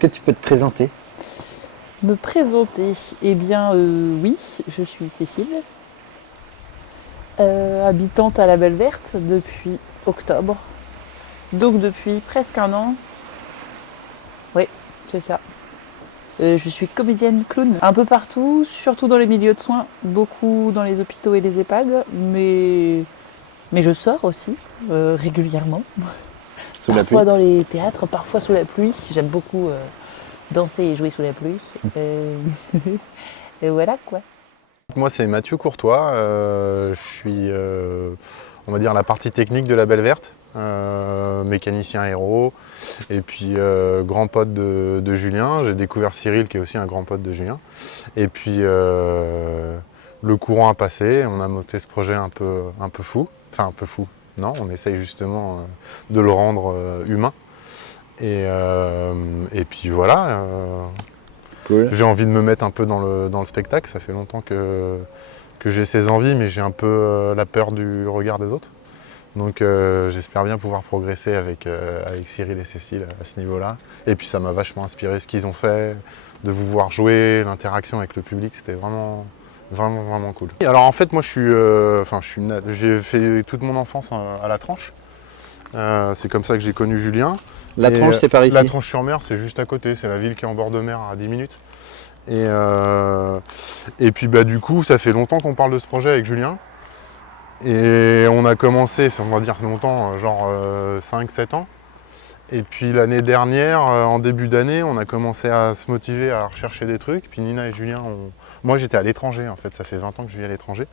Est-ce que tu peux te présenter? Me présenter, eh bien oui, je suis Cécile, habitante à la Belle Verte depuis octobre, donc depuis presque un an. Oui, c'est ça. Je suis comédienne clown un peu partout, surtout dans les milieux de soins, beaucoup dans les hôpitaux et les EHPAD, mais je sors aussi régulièrement, Sous la pluie? parfois dans les théâtres, parfois sous la pluie. J'aime beaucoup danser et jouer sous la pluie. Et voilà quoi. Moi, c'est Mathieu Courtois. Je suis, on va dire, la partie technique de la Belle Verte, mécanicien aéro, et puis grand pote de Julien. J'ai découvert Cyril, qui est aussi un grand pote de Julien. Et puis le courant a passé. On a monté ce projet un peu fou. Enfin, un peu fou. Non, on essaye justement de le rendre humain. Et puis voilà. Cool. J'ai envie de me mettre un peu dans le spectacle. Ça fait longtemps que j'ai ces envies, mais j'ai un peu la peur du regard des autres. Donc j'espère bien pouvoir progresser avec Cyril et Cécile à ce niveau-là. Et puis ça m'a vachement inspiré ce qu'ils ont fait, de vous voir jouer, l'interaction avec le public, c'était vraiment, vraiment, vraiment cool. Et alors en fait, moi j'ai fait toute mon enfance à La Tranche. C'est comme ça que j'ai connu Julien. La Tranche, c'est par ici? La Tranche-sur-Mer, c'est juste à côté, c'est la ville qui est en bord de mer à 10 minutes. Et puis du coup, ça fait longtemps qu'on parle de ce projet avec Julien. Et on a commencé, on va dire longtemps, genre 5-7 ans. Et puis l'année dernière, en début d'année, on a commencé à se motiver à rechercher des trucs. Puis Nina et Julien, moi j'étais à l'étranger en fait, ça fait 20 ans que je vis à l'étranger.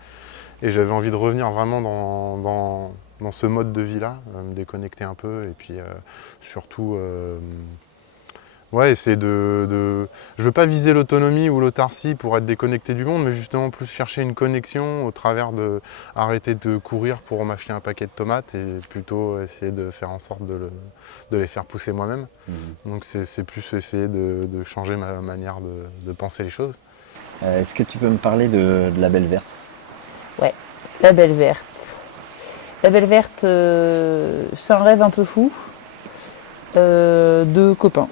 Et j'avais envie de revenir vraiment dans ce mode de vie-là, me déconnecter un peu et puis surtout ouais, essayer de. Je veux pas viser l'autonomie ou l'autarcie pour être déconnecté du monde, mais justement plus chercher une connexion au travers de arrêter de courir pour m'acheter un paquet de tomates et plutôt essayer de faire en sorte de les faire pousser moi-même. Donc c'est plus essayer de changer ma manière de penser les choses. Est-ce que tu peux me parler de la Belle Verte? Ouais, la Belle Verte. La Belle Verte, c'est un rêve un peu fou de copains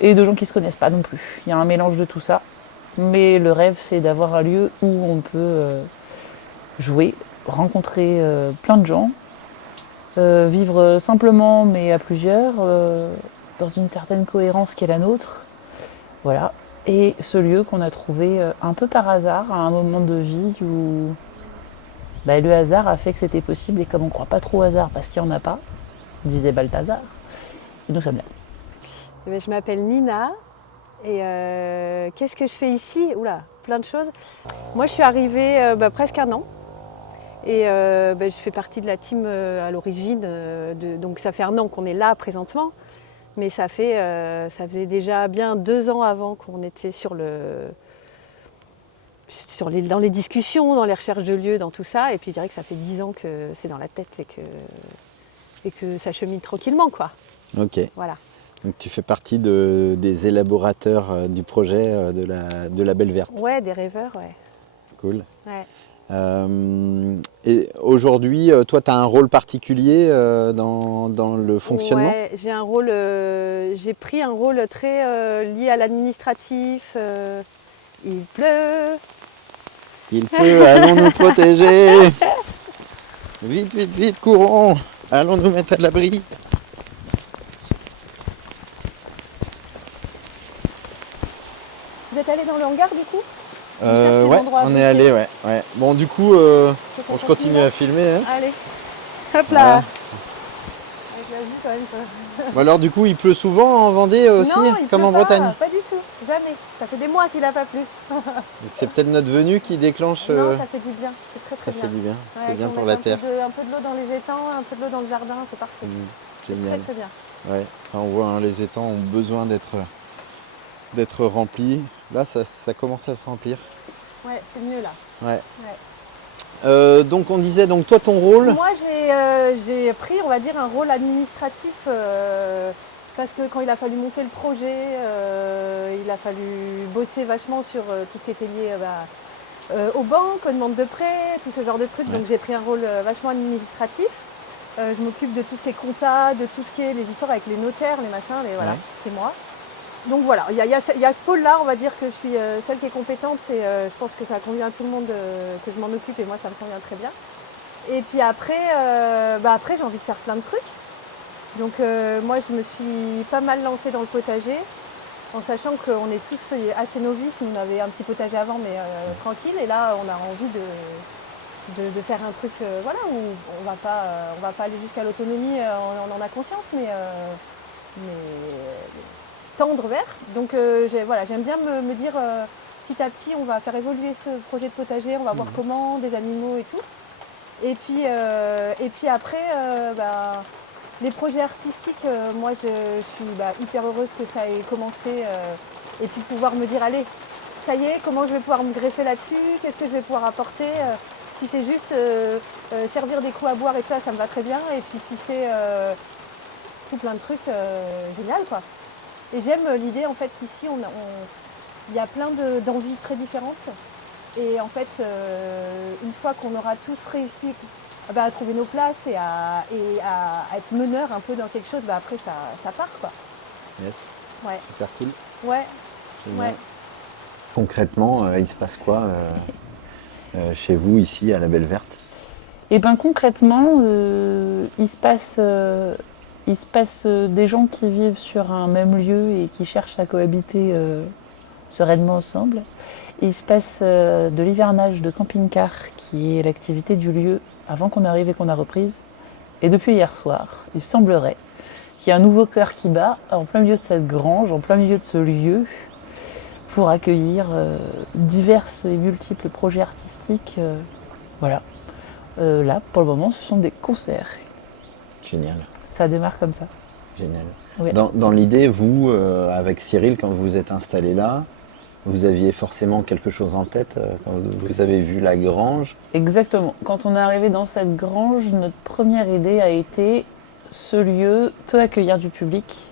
et de gens qui ne se connaissent pas non plus. Il y a un mélange de tout ça. Mais le rêve, c'est d'avoir un lieu où on peut jouer, rencontrer plein de gens, vivre simplement mais à plusieurs, dans une certaine cohérence qui est la nôtre. Voilà. Et ce lieu qu'on a trouvé un peu par hasard, à un moment de vie où le hasard a fait que c'était possible, et comme on ne croit pas trop au hasard parce qu'il n'y en a pas, disait Balthazar, et nous sommes là. Je m'appelle Nina et qu'est-ce que je fais ici? Oula, plein de choses. Moi je suis arrivée presque un an et je fais partie de la team à l'origine, donc ça fait un an qu'on est là présentement, mais ça faisait déjà bien 2 ans avant qu'on était dans les discussions, dans les recherches de lieux, dans tout ça, et puis je dirais que ça fait 10 ans que c'est dans la tête et que ça chemine tranquillement quoi. Ok. Voilà. Donc tu fais partie des élaborateurs du projet de la Belle Verte. Ouais, des rêveurs, ouais. Cool. Ouais. Et aujourd'hui, toi, tu as un rôle particulier dans le fonctionnement? Ouais, j'ai pris un rôle très lié à l'administratif. Il pleut. Il pleut, allons nous protéger. Vite, vite, vite, courons. Allons nous mettre à l'abri. Vous êtes allé dans le hangar du coup? Ouais, on est allé, ouais. Bon, du coup, qu'on je continue à filmer. Hein. Allez, hop Voilà. là. Avec la vue quand même. Quoi. Bon, alors, du coup, il pleut souvent en Vendée aussi, Non, il comme pleut en pas, Bretagne. Pas du tout, jamais. Ça fait des mois qu'il n'a pas plu. C'est peut-être notre venue qui déclenche. Non, ça fait du bien. C'est très ça très fait bien. du bien. Ouais, C'est bien qu'on pour mette la terre. un peu de l'eau dans les étangs, un peu de l'eau dans le jardin, c'est parfait. C'est Génial. très très bien. Ouais. Enfin, on voit, hein, les étangs ont besoin d'être remplis. Là, ça commence à se remplir. Ouais, c'est mieux là. Ouais. Ouais. Donc on disait, donc toi ton rôle? Moi j'ai pris on va dire un rôle administratif parce que quand il a fallu monter le projet, il a fallu bosser vachement sur tout ce qui était lié aux banques, aux demandes de prêts, tout ce genre de trucs. Ouais. Donc j'ai pris un rôle vachement administratif. Je m'occupe de tout ce qui est compta, de tout ce qui est les histoires avec les notaires, les machins, voilà, Ouais. c'est moi. Donc voilà, il y a ce pôle-là, on va dire que je suis celle qui est compétente, je pense que ça convient à tout le monde que je m'en occupe et moi ça me convient très bien. Et puis après, après j'ai envie de faire plein de trucs. Donc moi je me suis pas mal lancée dans le potager, en sachant qu'on est tous assez novices. Nous, on avait un petit potager avant mais tranquille, et là on a envie de faire un truc où on va pas aller jusqu'à l'autonomie, on en a conscience, mais tendre vers. Donc j'aime bien me dire petit à petit on va faire évoluer ce projet de potager, on va voir comment, des animaux et tout. Et puis après, les projets artistiques, moi je suis hyper heureuse que ça ait commencé et puis pouvoir me dire allez, ça y est, comment je vais pouvoir me greffer là-dessus, qu'est-ce que je vais pouvoir apporter. Si c'est juste servir des coups à boire et tout ça, ça me va très bien. Et puis si c'est tout plein de trucs, génial quoi. Et j'aime l'idée en fait qu'ici il y a plein d'envies très différentes. Et en fait, une fois qu'on aura tous réussi à trouver nos places et à être meneurs un peu dans quelque chose, après ça part quoi. Yes. Ouais. Super cool. Ouais. Génial. Ouais. Concrètement, il se passe quoi chez vous ici à la Belle Verte? Et bien concrètement, il se passe des gens qui vivent sur un même lieu et qui cherchent à cohabiter sereinement ensemble. Il se passe de l'hivernage de camping-car, qui est l'activité du lieu avant qu'on arrive et qu'on a reprise. Et depuis hier soir, il semblerait qu'il y a un nouveau cœur qui bat en plein milieu de cette grange, en plein milieu de ce lieu, pour accueillir divers et multiples projets artistiques. Voilà. Là, pour le moment, ce sont des concerts. Génial. Ça démarre comme ça. Génial. Ouais. Dans l'idée, vous, avec Cyril, quand vous êtes installé là, vous aviez forcément quelque chose en tête quand vous avez vu la grange? Exactement. Quand on est arrivé dans cette grange, notre première idée a été ce lieu peut accueillir du public.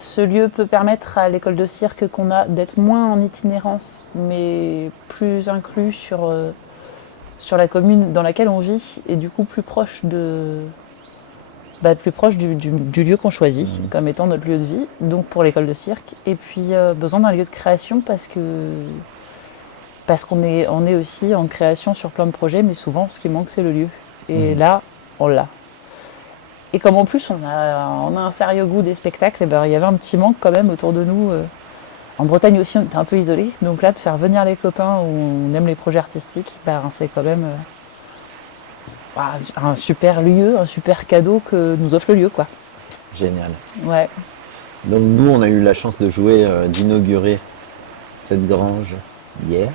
Ce lieu peut permettre à l'école de cirque qu'on a d'être moins en itinérance, mais plus inclus sur la commune dans laquelle on vit, et du coup plus proche plus proche du lieu qu'on choisit comme étant notre lieu de vie, donc pour l'école de cirque. Et puis besoin d'un lieu de création parce qu'on est aussi en création sur plein de projets, mais souvent ce qui manque c'est le lieu. Et là, on l'a. Et comme en plus on a un sérieux goût des spectacles, il y avait un petit manque quand même autour de nous. En Bretagne aussi on était un peu isolés, donc là de faire venir les copains où on aime les projets artistiques, c'est quand même un super lieu, un super cadeau que nous offre le lieu quoi. Génial. Ouais. Donc nous, on a eu la chance de jouer, d'inaugurer cette grange hier.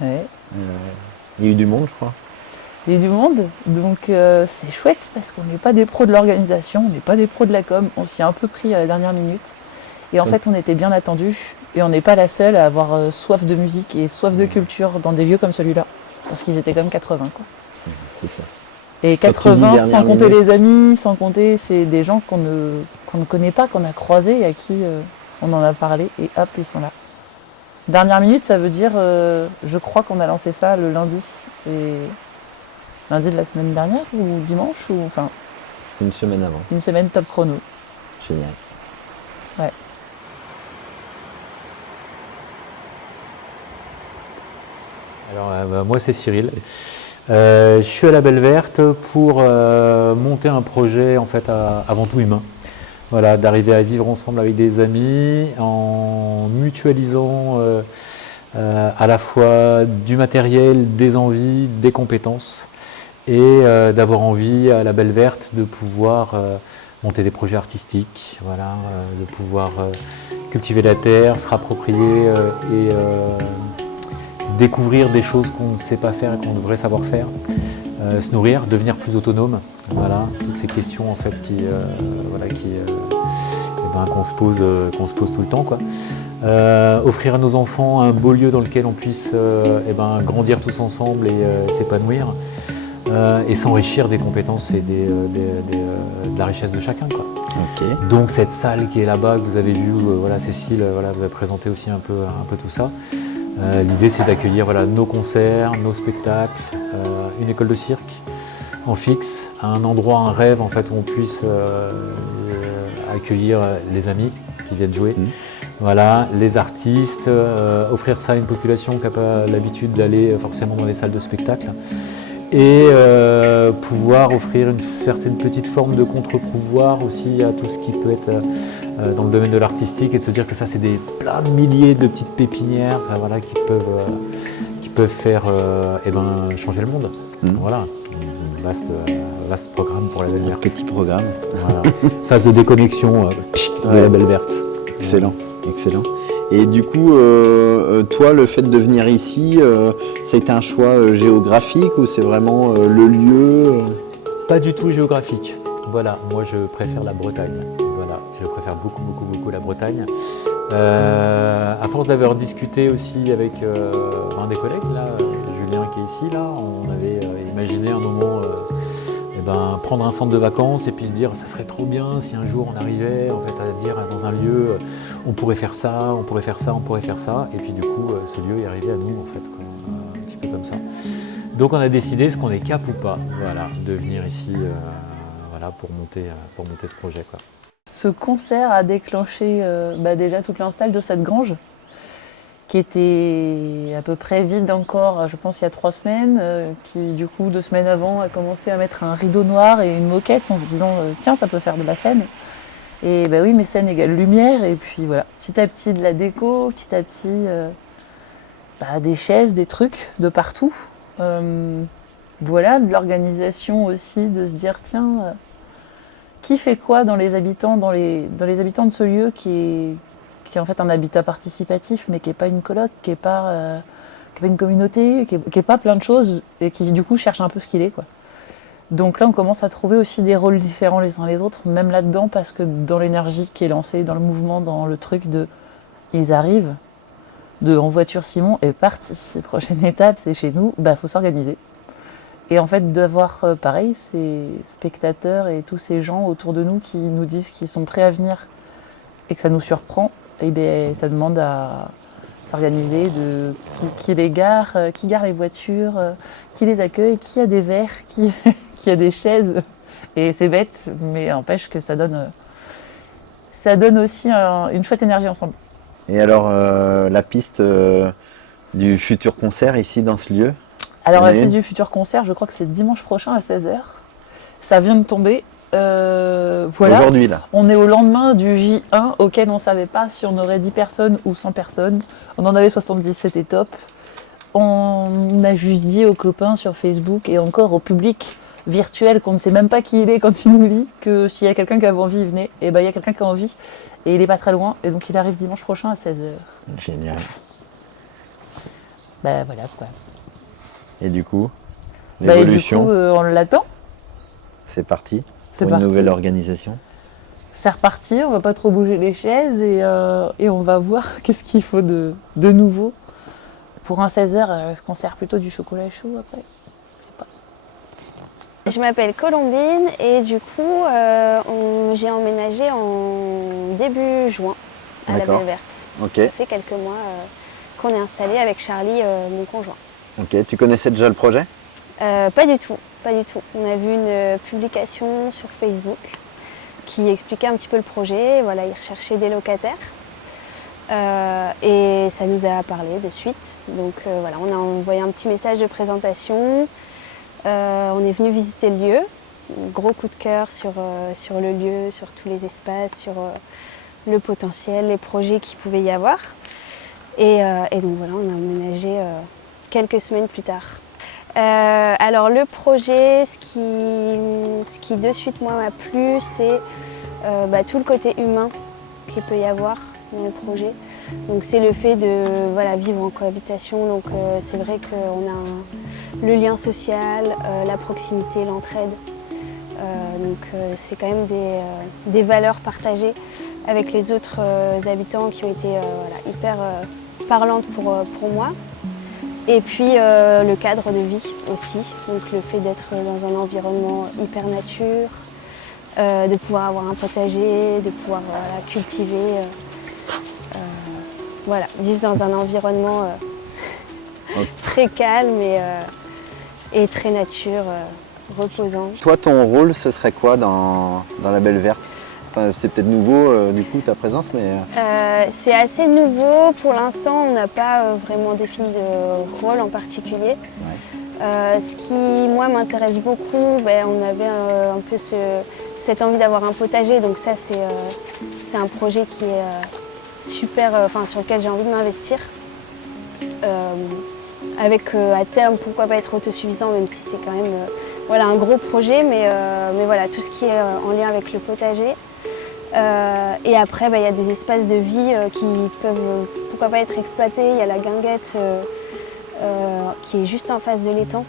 Ouais. Il y a eu du monde, je crois. Il y a du monde, donc c'est chouette parce qu'on n'est pas des pros de l'organisation, on n'est pas des pros de la com, on s'y est un peu pris à la dernière minute. Et en fait, on était bien attendus et on n'est pas la seule à avoir soif de musique et soif de culture dans des lieux comme celui-là. Parce qu'ils étaient quand même 80 quoi. C'est ça. Et Quand tu dis 80 dernière sans compter minute. les amis, sans compter, c'est des gens qu'on ne connaît pas, qu'on a croisés et à qui on en a parlé et hop, ils sont là. Dernière minute, ça veut dire, je crois qu'on a lancé ça le lundi. Et lundi de la semaine dernière ou dimanche, ou enfin Une semaine avant. une semaine top chrono. Génial. Ouais. Alors moi c'est Cyril. Je suis à la Belle Verte pour monter un projet en fait avant tout humain. Voilà, d'arriver à vivre ensemble avec des amis en mutualisant à la fois du matériel, des envies, des compétences et d'avoir envie à la Belle Verte de pouvoir monter des projets artistiques, voilà, de pouvoir cultiver la terre, se rapproprier et découvrir des choses qu'on ne sait pas faire et qu'on devrait savoir faire, se nourrir, devenir plus autonome, voilà, toutes ces questions en fait qu'on se pose tout le temps, quoi. Offrir à nos enfants un beau lieu dans lequel on puisse grandir tous ensemble et s'épanouir et s'enrichir des compétences et de la richesse de chacun, quoi. Ok. Donc cette salle qui est là-bas que vous avez vue, Cécile, vous a présenté aussi un peu tout ça. L'idée c'est d'accueillir nos concerts, nos spectacles, une école de cirque en fixe, un endroit, un rêve en fait où on puisse accueillir les amis qui viennent jouer. Voilà, les artistes, offrir ça à une population qui n'a pas l'habitude d'aller forcément dans les salles de spectacle. Et pouvoir offrir une certaine petite forme de contre-pouvoir aussi à tout ce qui peut être dans le domaine de l'artistique et de se dire que ça c'est plein de milliers de petites pépinières voilà, qui peuvent faire changer le monde. Voilà, un vaste programme pour la Belle Verte. Petit programme. Voilà. Phase de déconnexion de la Belle Verte. Excellent, excellent. Et du coup, toi, le fait de venir ici, ça a été un choix géographique ou c'est vraiment le lieu Pas du tout géographique. Voilà, moi je préfère la Bretagne. Voilà, je préfère beaucoup la Bretagne. À force d'avoir discuté aussi avec un des collègues, là, Julien qui est ici, là, on avait imaginé un moment prendre un centre de vacances et puis se dire ça serait trop bien si un jour on arrivait en fait, à se dire dans un lieu on pourrait faire ça, on pourrait faire ça, on pourrait faire ça. Et puis du coup ce lieu est arrivé à nous en fait, un petit peu comme ça. Donc on a décidé, ce qu'on est cap ou pas, voilà, de venir ici voilà, pour monter ce projet, quoi. Ce concert a déclenché déjà toute l'install de cette grange, qui était à peu près vide encore, je pense, il y a 3 semaines, qui du coup 2 semaines avant a commencé à mettre un rideau noir et une moquette en se disant tiens, ça peut faire de la scène. Et bah oui, mais scène égale lumière, et puis voilà, petit à petit de la déco, petit à petit des chaises, des trucs de partout. Voilà, de l'organisation aussi, de se dire tiens, qui fait quoi dans les habitants, dans les habitants de ce lieu qui est en fait un habitat participatif, mais qui n'est pas une coloc, qui n'est pas une communauté, qui est pas plein de choses, et qui du coup cherche un peu ce qu'il est, quoi. Donc là, on commence à trouver aussi des rôles différents les uns les autres, même là-dedans, parce que dans l'énergie qui est lancée, dans le mouvement, dans le truc de ils arrivent, de en voiture Simon est parti. Prochaine étape, c'est chez nous, faut s'organiser. Et en fait, d'avoir pareil, ces spectateurs et tous ces gens autour de nous qui nous disent qu'ils sont prêts à venir et que ça nous surprend, et ça demande à s'organiser de qui les gare, qui gare les voitures, qui les accueille, qui a des verres, qui a des chaises. Et c'est bête, mais n'empêche que ça donne aussi une chouette énergie ensemble. Et alors, la piste du futur concert ici dans ce lieu? Alors la piste du futur concert, je crois que c'est dimanche prochain à 16h. Ça vient de tomber. Voilà. Aujourd'hui, là. On est au lendemain du J1 auquel on ne savait pas si on aurait 10 personnes ou 100 personnes. On en avait 70, c'était top. On a juste dit aux copains sur Facebook et encore au public virtuel qu'on ne sait même pas qui il est quand il nous lit, que s'il y a quelqu'un qui avait envie, il venait. Et il y a quelqu'un qui a envie et il n'est pas très loin. Et donc il arrive dimanche prochain à 16h. Génial. Voilà quoi. Et du coup, l'évolution, on l'attend. c'est parti C'est pour parti. une nouvelle organisation. C'est reparti, on va pas trop bouger les chaises et on va voir qu'est-ce qu'il faut de nouveau. Pour un 16h, est-ce qu'on sert plutôt du chocolat chaud après? Je m'appelle Colombine et du coup j'ai emménagé en début juin à la Belle Verte. Ok. Ça fait quelques mois qu'on est installé avec Charlie, mon conjoint. Ok, tu connaissais déjà le projet? Pas du tout. On a vu une publication sur Facebook qui expliquait un petit peu le projet. Voilà, ils recherchaient des locataires. Et ça nous a parlé de suite. Donc voilà, on a envoyé un petit message de présentation. On est venu visiter le lieu. Gros coup de cœur sur le lieu, sur tous les espaces, sur le potentiel, les projets qu'il pouvait y avoir. Et donc voilà, on a emménagé quelques semaines plus tard. Alors le projet, ce qui de suite moi m'a plu, c'est tout le côté humain qu'il peut y avoir dans le projet. Donc c'est le fait de vivre en cohabitation. Donc c'est vrai qu'on a le lien social, la proximité, l'entraide. Donc c'est quand même des valeurs partagées avec les autres habitants qui ont été hyper parlantes pour moi. Et puis le cadre de vie aussi, donc le fait d'être dans un environnement hyper nature, de pouvoir avoir un potager, de pouvoir cultiver, vivre dans un environnement très calme et très nature, reposant. Toi, ton rôle, ce serait quoi dans la Belle Verte? Enfin, c'est peut-être nouveau du coup ta présence, mais C'est assez nouveau. Pour l'instant, on n'a pas vraiment défini de rôle en particulier. Ce qui, moi, m'intéresse beaucoup, on avait un peu cette envie d'avoir un potager. Donc ça, c'est un projet qui est super, sur lequel j'ai envie de m'investir. Avec à terme, pourquoi pas être autosuffisant, même si c'est quand même un gros projet. Mais voilà, tout ce qui est en lien avec le potager. Et après, il y a des espaces de vie qui peuvent, pourquoi pas, être exploités. Il y a la guinguette qui est juste en face de l'étang.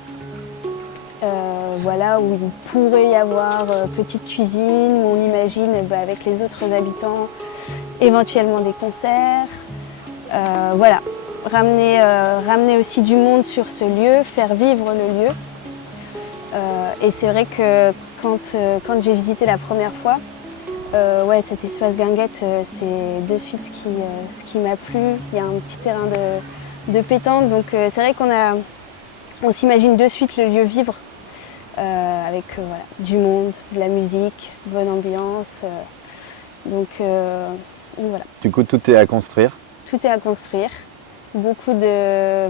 Où il pourrait y avoir petite cuisine, où on imagine avec les autres habitants éventuellement des concerts. Ramener aussi du monde sur ce lieu, faire vivre le lieu. Et c'est vrai que quand j'ai visité la première fois, cet espace guinguette, c'est de suite ce qui m'a plu. Il y a un petit terrain de pétanque, donc c'est vrai on s'imagine de suite le lieu vivre avec du monde, de la musique, bonne ambiance. Donc voilà. du coup tout est à construire. Tout est à construire. Beaucoup de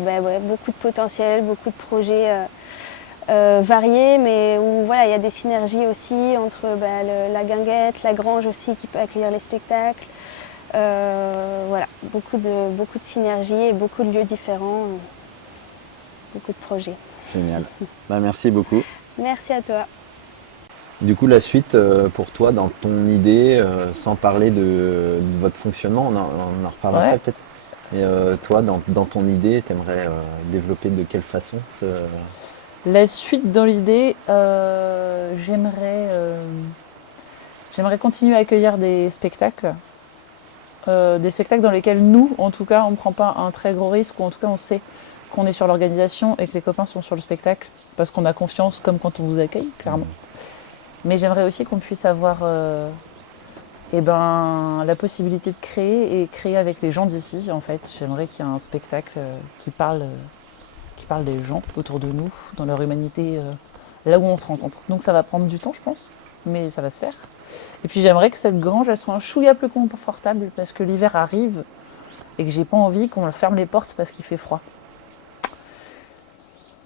potentiel, beaucoup de projets variés, mais où il y a des synergies aussi entre la guinguette, la grange aussi qui peut accueillir les spectacles. Beaucoup de synergies et beaucoup de lieux différents, beaucoup de projets. Génial. Merci beaucoup. Merci à toi. Du coup, la suite pour toi, dans ton idée, sans parler de votre fonctionnement, on en reparlera peut-être. Mais toi, dans ton idée, tu aimerais développer de quelle façon La suite dans l'idée, j'aimerais continuer à accueillir des spectacles dans lesquels nous, en tout cas, on ne prend pas un très gros risque, ou en tout cas on sait qu'on est sur l'organisation et que les copains sont sur le spectacle, parce qu'on a confiance comme quand on vous accueille, clairement. Mais j'aimerais aussi qu'on puisse avoir la possibilité de créer avec les gens d'ici, en fait. J'aimerais qu'il y ait un spectacle qui parle des gens autour de nous, dans leur humanité, là où on se rencontre. Donc ça va prendre du temps, je pense, mais ça va se faire. Et puis j'aimerais que cette grange, elle soit un chouïa plus confortable, parce que l'hiver arrive et que j'ai pas envie qu'on ferme les portes parce qu'il fait froid.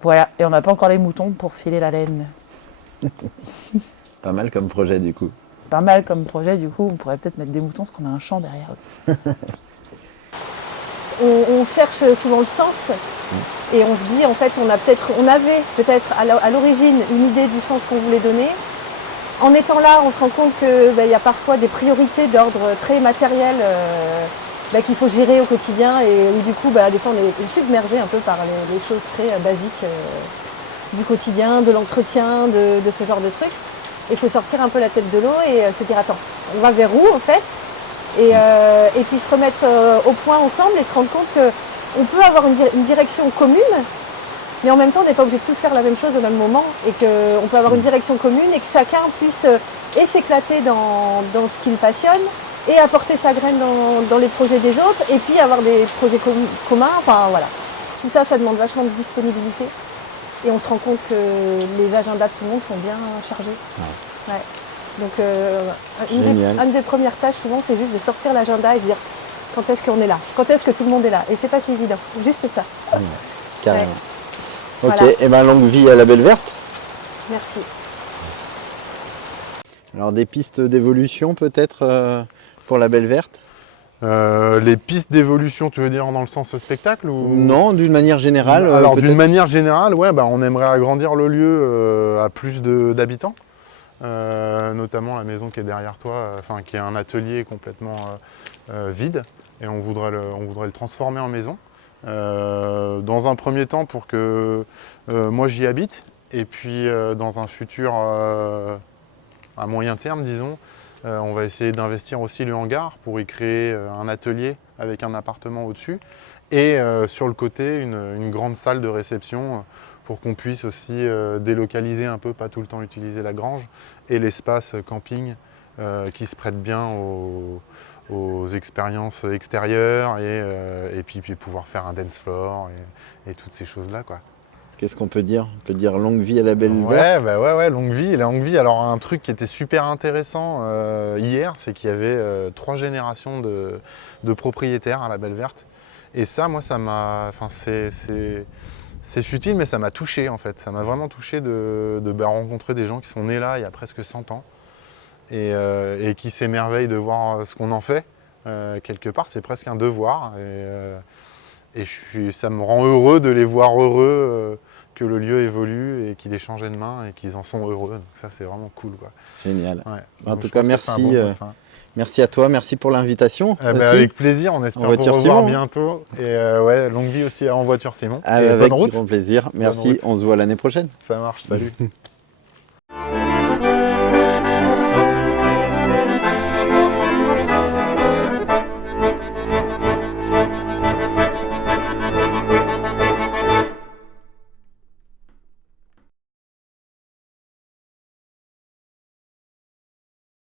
Voilà, et on n'a pas encore les moutons pour filer la laine. Pas mal comme projet du coup. Pas mal comme projet, du coup, on pourrait peut-être mettre des moutons, parce qu'on a un champ derrière aussi. On cherche souvent le sens et on se dit, en fait, on avait peut-être à l'origine une idée du sens qu'on voulait donner. En étant là, on se rend compte qu'il y a parfois des priorités d'ordre très matériel qu'il faut gérer au quotidien et où du coup, des fois, on est submergé un peu par les choses très basiques du quotidien, de l'entretien, de ce genre de trucs. Il faut sortir un peu la tête de l'eau et se dire, attends, on va vers où en fait ? Et puis se remettre au point ensemble et se rendre compte qu'on peut avoir une direction commune, mais en même temps on n'est pas obligé de tous faire la même chose au même moment et qu'on peut avoir une direction commune et que chacun puisse s'éclater dans ce qui le passionne et apporter sa graine dans les projets des autres et puis avoir des projets communs. Enfin voilà, tout ça, ça demande vachement de disponibilité et on se rend compte que les agendas de tout le monde sont bien chargés. Ouais. Donc une des premières tâches souvent c'est juste de sortir l'agenda et de dire quand est-ce qu'on est là, quand est-ce que tout le monde est là. Et c'est pas si évident, juste ça. Carrément. Ouais. Ok, Voilà. et longue vie à la Belle Verte. Merci. Alors des pistes d'évolution peut-être pour la Belle Verte? Les pistes d'évolution, tu veux dire dans le sens spectacle ou... Non, d'une manière générale. Alors d'une manière générale, on aimerait agrandir le lieu à plus d'habitants. Notamment la maison qui est derrière toi, qui est un atelier complètement vide, et on voudrait le transformer en maison. Dans un premier temps pour que moi j'y habite, et puis dans un futur à moyen terme, disons, on va essayer d'investir aussi le hangar pour y créer un atelier avec un appartement au-dessus, et sur le côté une grande salle de réception pour qu'on puisse aussi délocaliser un peu, pas tout le temps utiliser la grange, et l'espace camping qui se prête bien aux expériences extérieures et puis pouvoir faire un dance floor et toutes ces choses-là, quoi. Qu'est-ce qu'on peut dire? On peut dire longue vie à la belle verte. Ouais, longue vie. Et la longue vie, alors un truc qui était super intéressant hier, c'est qu'il y avait 3 générations de propriétaires à la Belle Verte. Et ça, moi, ça m'a. Enfin, c'est futile, mais ça m'a touché en fait. Ça m'a vraiment touché de rencontrer des gens qui sont nés là il y a presque 100 ans et qui s'émerveillent de voir ce qu'on en fait. Quelque part, c'est presque un devoir. Ça me rend heureux de les voir heureux, que le lieu évolue et qu'il ait changé de main et qu'ils en sont heureux. Donc ça, c'est vraiment cool, quoi. Génial. Ouais. En Donc, tout je cas, pense que c'est un merci. bon point. Merci à toi, merci pour l'invitation. aussi. Avec plaisir, on espère vous voiture revoir Simon. bientôt. Et ouais, longue vie aussi en voiture Simon. Ah, Et avec bonne route. grand plaisir. Merci, route. on se voit l'année prochaine. Ça marche, salut.